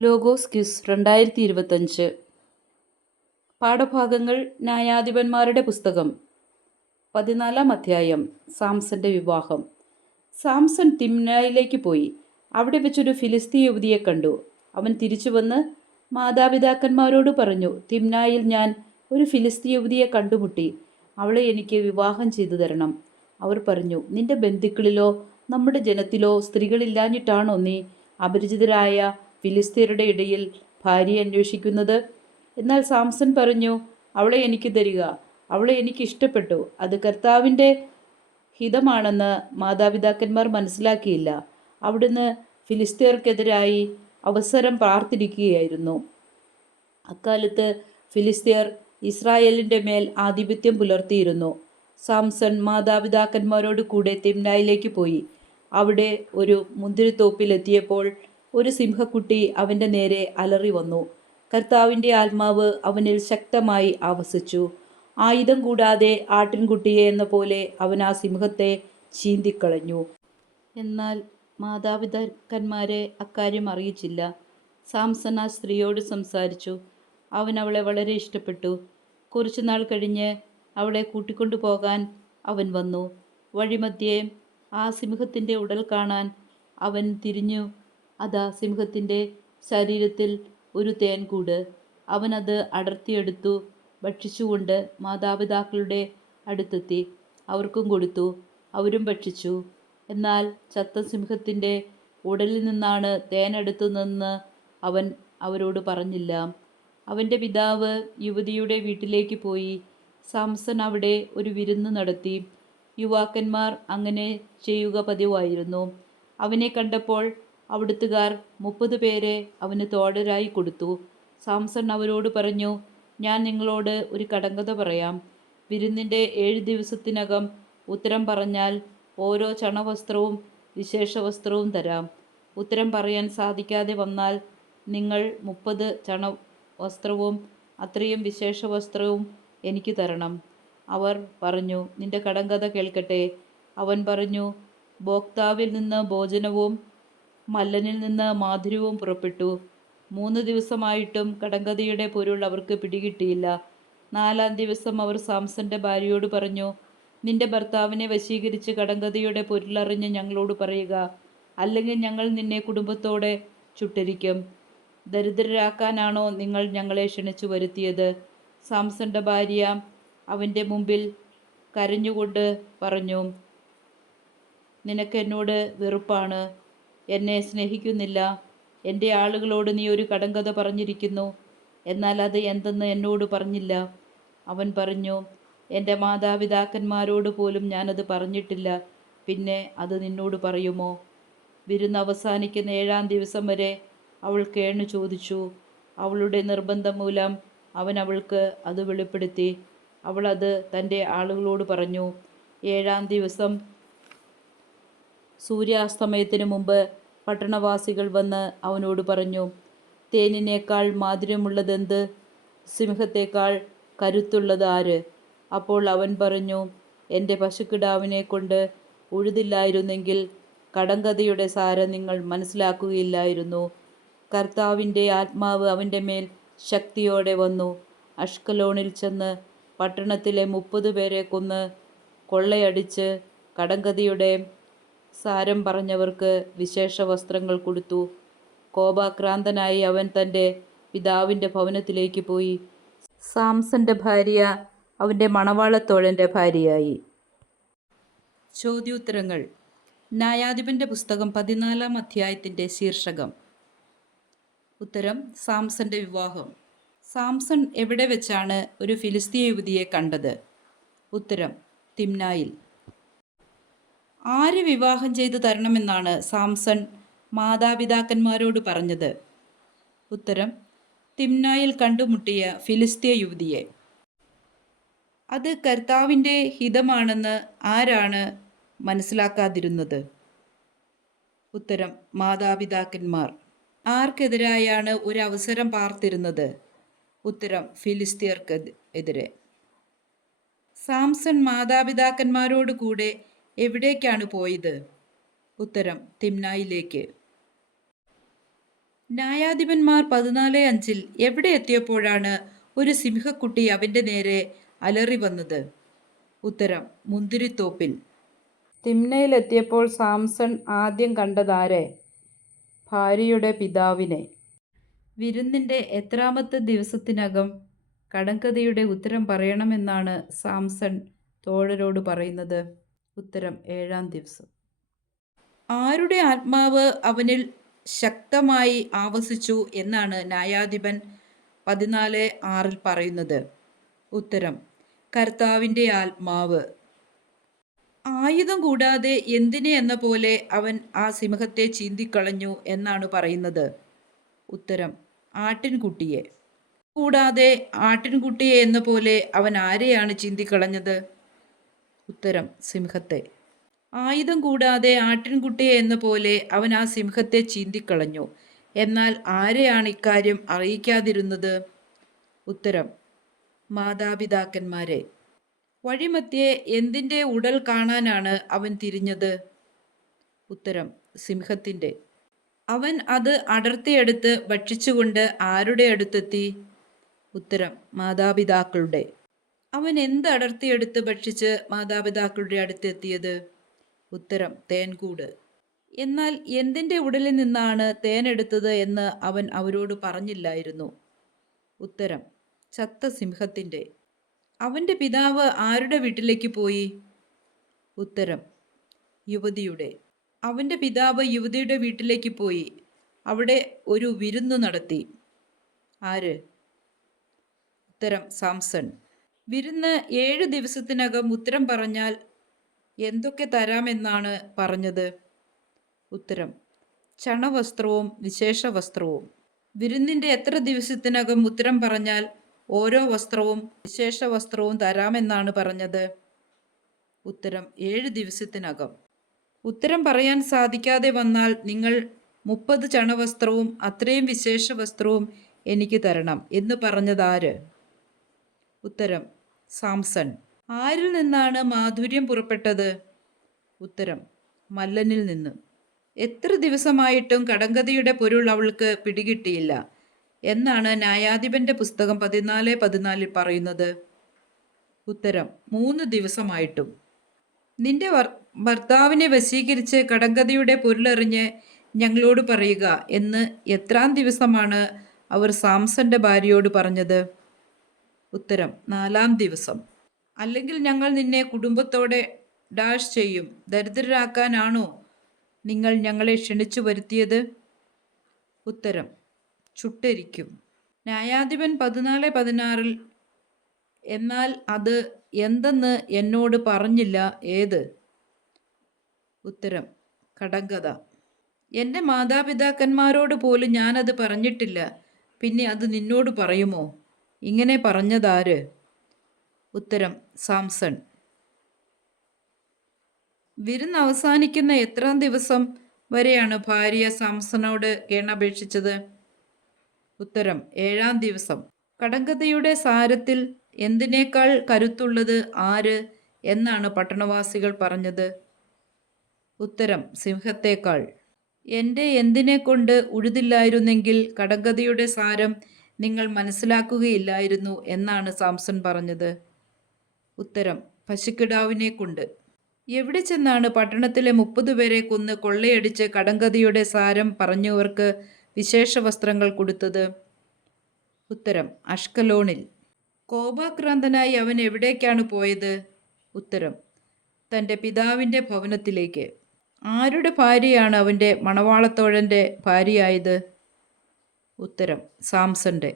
Logos quiz 2025 പാഠഭാഗങ്ങൾ ന്യായാധിപന്മാരുടെ പുസ്തകം 14-ാം അധ്യായം. സാംസന്റെ വിവാഹം. സാംസൺ തിമ്നായിലേക്ക് പോയി. അവിടെ വെച്ചൊരു ഫിലിസ്തീയ യുവതിയെ കണ്ടു. അവൻ തിരിച്ചു വന്ന് മാതാപിതാക്കന്മാരോട് പറഞ്ഞു, തിമ്നായിൽ ഞാൻ ഒരു ഫിലിസ്തീയ യുവതിയെ കണ്ടുമുട്ടി. അവളെ എനിക്ക് വിവാഹം ചെയ്തു തരണം. അവർ പറഞ്ഞു, നിന്റെ ബന്ധുക്കളിലോ നമ്മുടെ ജനത്തിലോ സ്ത്രീകളില്ലാഞ്ഞിട്ടാണോ നീ അപരിചിതരായ ഫിലിസ്തീയരുടെ ഇടയിൽ ഭാര്യയെ അന്വേഷിക്കുന്നത്? എന്നാൽ സാംസൺ പറഞ്ഞു, അവളെ എനിക്ക് തരിക. അവളെ എനിക്ക് ഇഷ്ടപ്പെട്ടു. അത് കർത്താവിൻ്റെ ഹിതമാണെന്ന് മാതാപിതാക്കന്മാർ മനസ്സിലാക്കിയില്ല. അവിടുന്ന് ഫിലിസ്തീയർക്കെതിരായി അവസരം പാർത്തിരിക്കുകയായിരുന്നു. അക്കാലത്ത് ഫിലിസ്തീയർ ഇസ്രായേലിൻ്റെ മേൽ ആധിപത്യം പുലർത്തിയിരുന്നു. സാംസൺ മാതാപിതാക്കന്മാരോട് കൂടെ തിമ്നായിലേക്ക് പോയി. അവിടെ ഒരു മുന്തിരിത്തോപ്പിലെത്തിയപ്പോൾ ഒരു സിംഹക്കുട്ടി അവൻ്റെ നേരെ അലറി വന്നു. കർത്താവിൻ്റെ ആത്മാവ് അവനിൽ ശക്തമായി ആവസിച്ചു. ആയുധം കൂടാതെ ആട്ടിൻകുട്ടിയെ എന്ന പോലെ അവൻ ആ സിംഹത്തെ ചീന്തിക്കളഞ്ഞു. എന്നാൽ മാതാപിതാക്കന്മാരെ അക്കാര്യം അറിയിച്ചില്ല. സാംസൺ ആ സ്ത്രീയോട് സംസാരിച്ചു. അവൻ അവളെ വളരെ ഇഷ്ടപ്പെട്ടു. കുറച്ചുനാൾ കഴിഞ്ഞ് അവളെ കൂട്ടിക്കൊണ്ടു പോകാൻ അവൻ വന്നു. വഴിമധ്യേ ആ സിംഹത്തിൻ്റെ ഉടൽ കാണാൻ അവൻ തിരിഞ്ഞു. അതാ സിംഹത്തിൻ്റെ ശരീരത്തിൽ ഒരു തേൻകൂട്. അവനത് അടർത്തിയെടുത്തു ഭക്ഷിച്ചുകൊണ്ട് മാതാപിതാക്കളുടെ അടുത്തെത്തി. അവർക്കും കൊടുത്തു. അവരും ഭക്ഷിച്ചു. എന്നാൽ ചത്ത സിംഹത്തിൻ്റെ ഉടലിൽ നിന്നാണ് തേൻ എടുത്തതെന്ന് അവൻ അവരോട് പറഞ്ഞില്ല. അവൻ്റെ പിതാവ് യുവതിയുടെ വീട്ടിലേക്ക് പോയി. സാംസൺ അവിടെ ഒരു വിരുന്ന് നടത്തി. യുവാക്കന്മാർ അങ്ങനെ ചെയ്യുക പതിവായിരുന്നു. അവനെ കണ്ടപ്പോൾ അവിടുത്തുകാർ 30 പേരെ അവന് തോഴരായി കൊടുത്തു. സാംസൺ അവരോട് പറഞ്ഞു, ഞാൻ നിങ്ങളോട് ഒരു കടങ്കഥ പറയാം. വിരുന്നിൻ്റെ 7 ദിവസത്തിനകം ഉത്തരം പറഞ്ഞാൽ ഓരോ ചണവസ്ത്രവും വിശേഷവസ്ത്രവും തരാം. ഉത്തരം പറയാൻ സാധിക്കാതെ വന്നാൽ നിങ്ങൾ 30 ചണവസ്ത്രവും അത്രയും വിശേഷവസ്ത്രവും എനിക്ക് തരണം. അവർ പറഞ്ഞു, നിന്റെ കടങ്കഥ കേൾക്കട്ടെ. അവൻ പറഞ്ഞു, ഭോക്താവിൽ നിന്ന് ഭോജനവും മല്ലനിൽ നിന്ന് മാധുര്യവും പുറപ്പെട്ടു. 3 ദിവസമായിട്ടും കടങ്കഥയുടെ പൊരുൾ അവർക്ക് പിടികിട്ടിയില്ല. 4-ാം ദിവസം അവർ സാംസന്റെ ഭാര്യയോട് പറഞ്ഞു, നിന്റെ ഭർത്താവിനെ വശീകരിച്ച് കടങ്കഥയുടെ പൊരുളറിഞ്ഞ് ഞങ്ങളോട് പറയുക. അല്ലെങ്കിൽ ഞങ്ങൾ നിന്നെ കുടുംബത്തോടെ ചുട്ടരിക്കും. ദരിദ്രരാക്കാനാണോ നിങ്ങൾ ഞങ്ങളെ ക്ഷണിച്ചു വരുത്തിയത്? സാംസന്റെ ഭാര്യ അവൻ്റെ മുമ്പിൽ കരഞ്ഞുകൊണ്ട് പറഞ്ഞു, നിനക്ക് എന്നോട് വെറുപ്പാണ്. എന്നെ സ്നേഹിക്കുന്നില്ല. എൻ്റെ ആളുകളോട് നീ ഒരു കടങ്കഥ പറഞ്ഞിരിക്കുന്നു. എന്നാൽ അത് എന്തെന്ന് എന്നോട് പറഞ്ഞില്ല. അവൻ പറഞ്ഞു, എൻ്റെ മാതാപിതാക്കന്മാരോട് പോലും ഞാനത് പറഞ്ഞിട്ടില്ല. പിന്നെ അത് നിന്നോട് പറയുമോ? വിരുന്ന് അവസാനിക്കുന്ന 7-ാം ദിവസം വരെ അവൾ കേണു ചോദിച്ചു. അവളുടെ നിർബന്ധം മൂലം അവൻ അവൾക്ക് അത് വെളിപ്പെടുത്തി. അവൾ അത് തൻ്റെ ആളുകളോട് പറഞ്ഞു. 7-ാം ദിവസം സൂര്യാസ്തമയത്തിനു മുമ്പ് പട്ടണവാസികൾ വന്ന് അവനോട് പറഞ്ഞു, തേനിനേക്കാൾ മാധുര്യമുള്ളതെന്ത്? സിംഹത്തേക്കാൾ കരുത്തുള്ളത് ആര്? അപ്പോൾ അവൻ പറഞ്ഞു, എൻ്റെ പശുക്കിടാവിനെ കൊണ്ട് ഉഴുതില്ലായിരുന്നെങ്കിൽ കടങ്കഥയുടെ സാരം നിങ്ങൾ മനസ്സിലാക്കുകയില്ലായിരുന്നു. കർത്താവിൻ്റെ ആത്മാവ് അവൻ്റെ മേൽ ശക്തിയോടെ വന്നു. അഷ്കലോണിൽ ചെന്ന് പട്ടണത്തിലെ 30 പേരെ കൊന്ന് കൊള്ളയടിച്ച് കടങ്കഥയുടെ സാരം പറഞ്ഞവർക്ക് വിശേഷ വസ്ത്രങ്ങൾ കൊടുത്തു. കോപാക്രാന്തനായി അവൻ തൻ്റെ പിതാവിൻ്റെ ഭവനത്തിലേക്ക് പോയി. സാംസന്റെ ഭാര്യ അവൻ്റെ മണവാളത്തോഴൻ്റെ ഭാര്യയായി. ചോദ്യോത്തരങ്ങൾ. ന്യായാധിപൻ്റെ പുസ്തകം 14-ാം അധ്യായത്തിൻ്റെ ശീർഷകം. ഉത്തരം, സാംസന്റെ വിവാഹം. സാംസൺ എവിടെ വെച്ചാണ് ഒരു ഫിലിസ്തീയ യുവതിയെ കണ്ടത്? ഉത്തരം, തിമ്നായിൽ. ആര് വിവാഹം ചെയ്തു തരണമെന്നാണ് സാംസൺ മാതാപിതാക്കന്മാരോട് പറഞ്ഞത്? ഉത്തരം, തിമ്നായിൽ കണ്ടുമുട്ടിയ ഫിലിസ്തീയ യുവതിയെ. അത് കർത്താവിൻ്റെ ഹിതമാണെന്ന് ആരാണ് മനസ്സിലാക്കാതിരുന്നത്? ഉത്തരം, മാതാപിതാക്കന്മാർ. ആർക്കെതിരായാണ് ഒരു അവസരം പാർത്തിരുന്നത്? ഉത്തരം, ഫിലിസ്തീയർക്ക് എതിരെ. സാംസൺ മാതാപിതാക്കന്മാരോട് കൂടെ എവിടേക്കാണ് പോയത്? ഉത്തരം, തിമ്നായിലേക്ക്. ന്യായാധിപന്മാർ 14:5 എവിടെ എത്തിയപ്പോഴാണ് ഒരു സിംഹക്കുട്ടി അവന്റെ നേരെ അലറി വന്നത്? ഉത്തരം: മുന്തിരിത്തോപ്പിൽ. തിമ്നയിലെത്തിയപ്പോൾ സാംസൺ ആദ്യം കണ്ടതാരെ? ഭാര്യയുടെ പിതാവിനെ. വിരുന്നിന്റെ എത്രാമത്തെ ദിവസത്തിനകം കടങ്കഥയുടെ ഉത്തരം പറയണമെന്നാണ് സാംസൺ തോഴരോട് പറയുന്നത്? ഉത്തരം: 7-ാം ദിവസം. ആരുടെ ആത്മാവ് അവനിൽ ശക്തമായി ആവസിച്ചു എന്നാണ് ന്യായാധിപൻ 14:6 പറയുന്നത്? ഉത്തരം: കർത്താവിൻ്റെ ആത്മാവ്. ആയുധം കൂടാതെ എന്തിനെ എന്ന പോലെ അവൻ ആ സിംഹത്തെ ചീന്തിക്കളഞ്ഞു എന്നാണ് പറയുന്നത്? ഉത്തരം: ആട്ടിൻകുട്ടിയെ. കൂടാതെ ആട്ടിൻകുട്ടിയെ എന്ന പോലെ അവൻ ആരെയാണ് ചീന്തിക്കളഞ്ഞത്? ഉത്തരം: സിംഹത്തെ. ആയുധം കൂടാതെ ആട്ടിൻകുട്ടിയെ എന്ന പോലെ അവൻ ആ സിംഹത്തെ ചീന്തിക്കളഞ്ഞു. എന്നാൽ ആരെയാണ് ഇക്കാര്യം അറിയിക്കാതിരുന്നത്? ഉത്തരം: മാതാപിതാക്കന്മാരെ. വഴിമധ്യേ എന്തിൻ്റെ ഉടൽ കാണാനാണ് അവൻ തിരിഞ്ഞത്? ഉത്തരം: സിംഹത്തിൻ്റെ. അവൻ അത് അടർത്തിയെടുത്ത് ഭക്ഷിച്ചുകൊണ്ട് ആരുടെ അടുത്തെത്തി? ഉത്തരം: മാതാപിതാക്കളുടെ. അവൻ എന്ത് അടർത്തിയെടുത്ത് ഭക്ഷിച്ച് മാതാപിതാക്കളുടെ അടുത്തെത്തിയത്? ഉത്തരം: തേൻകൂട്. എന്നാൽ എന്തിൻ്റെ ഉടലിൽ നിന്നാണ് തേൻ എടുത്തത് എന്ന് അവൻ അവരോട് പറഞ്ഞില്ലായിരുന്നു? ഉത്തരം: ചത്ത സിംഹത്തിൻ്റെ. അവൻ്റെ പിതാവ് ആരുടെ വീട്ടിലേക്ക് പോയി? ഉത്തരം: യുവതിയുടെ. അവൻ്റെ പിതാവ് യുവതിയുടെ വീട്ടിലേക്ക് പോയി. അവിടെ ഒരു വിരുന്നു നടത്തി. ആര്? ഉത്തരം: സാംസൺ. വിരുന്ന് 7 ദിവസത്തിനകം ഉത്തരം പറഞ്ഞാൽ എന്തൊക്കെ തരാമെന്നാണ് പറഞ്ഞത്? ഉത്തരം: ചണവസ്ത്രവും വിശേഷ വസ്ത്രവും. വിരുന്നിൻ്റെ എത്ര ദിവസത്തിനകം ഉത്തരം പറഞ്ഞാൽ ഓരോ വസ്ത്രവും വിശേഷ വസ്ത്രവും തരാമെന്നാണ് പറഞ്ഞത്? ഉത്തരം: 7 ദിവസത്തിനകം. ഉത്തരം പറയാൻ സാധിക്കാതെ വന്നാൽ നിങ്ങൾ 30 ചണവസ്ത്രവും അത്രയും വിശേഷ വസ്ത്രവും എനിക്ക് തരണം എന്ന് പറഞ്ഞതാര്? ഉത്തരം: സാംസൺ. ആരിൽ നിന്നാണ് മാധുര്യം പുറപ്പെട്ടത്? ഉത്തരം: മല്ലനിൽ നിന്ന്. എത്ര ദിവസമായിട്ടും കടങ്കഥയുടെ പൊരുൾ അവൾക്ക് പിടികിട്ടിയില്ല എന്നാണ് ന്യായാധിപന്റെ പുസ്തകം 14:14 പറയുന്നത്? ഉത്തരം: 3 ദിവസമായിട്ടും. നിന്റെ ഭർത്താവിനെ വശീകരിച്ച് കടങ്കഥയുടെ പൊരുളറിഞ്ഞ് ഞങ്ങളോട് പറയുക എന്ന് എത്രാം ദിവസമാണ് അവർ സാംസന്റെ ഭാര്യയോട് പറഞ്ഞത്? ഉത്തരം: 4-ാം ദിവസം. അല്ലെങ്കിൽ ഞങ്ങൾ നിന്നെ കുടുംബത്തോടെ ഡാഷ് ചെയ്യും. ദരിദ്രരാക്കാനാണോ നിങ്ങൾ ഞങ്ങളെ ക്ഷണിച്ചു വരുത്തിയത്? ഉത്തരം: ചുട്ടെരിക്കും. ന്യായാധിപൻ 14:16 എന്നാൽ അത് എന്തെന്ന് എന്നോട് പറഞ്ഞില്ല. ഏത്? ഉത്തരം: കടങ്കഥ. എൻ്റെ മാതാപിതാക്കന്മാരോട് പോലും ഞാനത് പറഞ്ഞിട്ടില്ല. പിന്നെ അത് നിന്നോട് പറയുമോ? ഇങ്ങനെ പറഞ്ഞതാര്? ഉത്തരം: സാംസൺ. വിരുന്ന് അവസാനിക്കുന്ന എത്രാം ദിവസം വരെയാണ് ഭാര്യ സാംസണോട് കേണപേക്ഷിച്ചത്? ഉത്തരം: 7-ാം ദിവസം. കടങ്കഥയുടെ സാരത്തിൽ എന്തിനേക്കാൾ കരുത്തുള്ളത് ആര് എന്നാണ് പട്ടണവാസികൾ പറഞ്ഞത്? ഉത്തരം: സിംഹത്തേക്കാൾ. എൻ്റെ എന്തിനെക്കൊണ്ട് ഉഴുതില്ലായിരുന്നെങ്കിൽ കടങ്കഥയുടെ സാരം നിങ്ങൾ മനസ്സിലാക്കുകയില്ലായിരുന്നു എന്നാണ് സാംസൺ പറഞ്ഞത്? ഉത്തരം: പശുക്കിടാവിനെ കൊണ്ട്. എവിടെ ചെന്നാണ് പട്ടണത്തിലെ 30 പേരെ കൊന്ന് കൊള്ളയടിച്ച് കടങ്കഥയുടെ സാരം പറഞ്ഞവർക്ക് വിശേഷ വസ്ത്രങ്ങൾ കൊടുത്തത്? ഉത്തരം: അഷ്കലോണിൽ. കോപാക്രാന്തനായി അവൻ എവിടേക്കാണ് പോയത്? ഉത്തരം: തൻ്റെ പിതാവിൻ്റെ ഭവനത്തിലേക്ക്. ആരുടെ ഭാര്യയാണ് അവൻ്റെ മണവാളത്തോഴൻ്റെ ഭാര്യയായത്? ഉത്തരം: സാംസന്റെ.